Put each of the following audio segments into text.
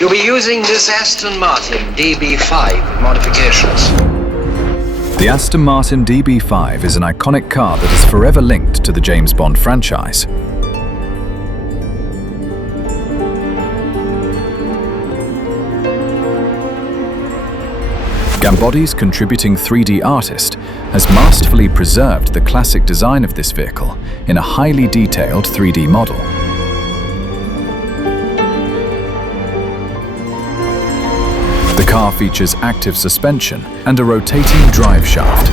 You'll be using this Aston Martin DB5 with modifications. The Aston Martin DB5 is an iconic car that is forever linked to the James Bond franchise. Gambody's contributing 3D artist has masterfully preserved the classic design of this vehicle in a highly detailed 3D model. The car features active suspension and a rotating drive shaft.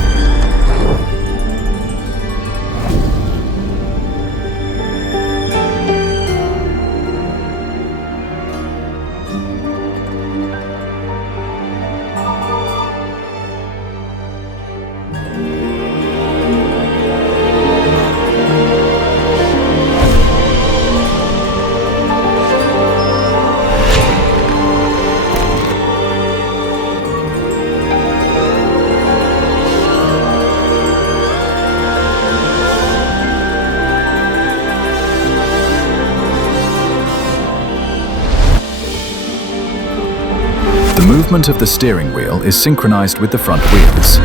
The movement of the steering wheel is synchronized with the front wheels.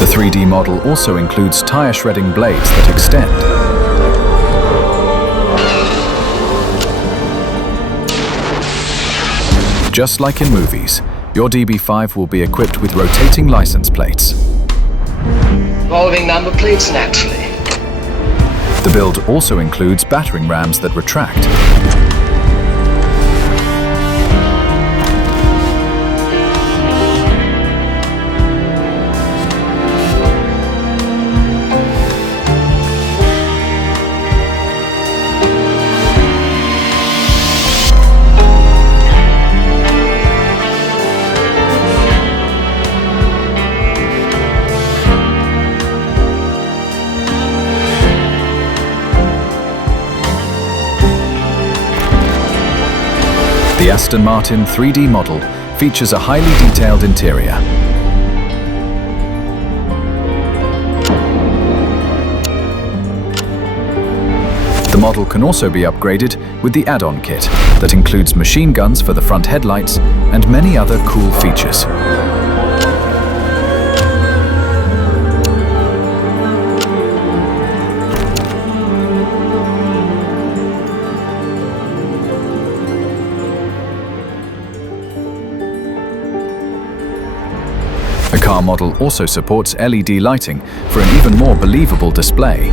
The 3D model also includes tire shredding blades that extend. Just like in movies, your DB5 will be equipped with rotating license plates. Revolving number plates, naturally. The build also includes battering rams that retract. The Aston Martin 3D model features a highly detailed interior. The model can also be upgraded with the add-on kit that includes machine guns for the front headlights and many other cool features. The car model also supports LED lighting for an even more believable display.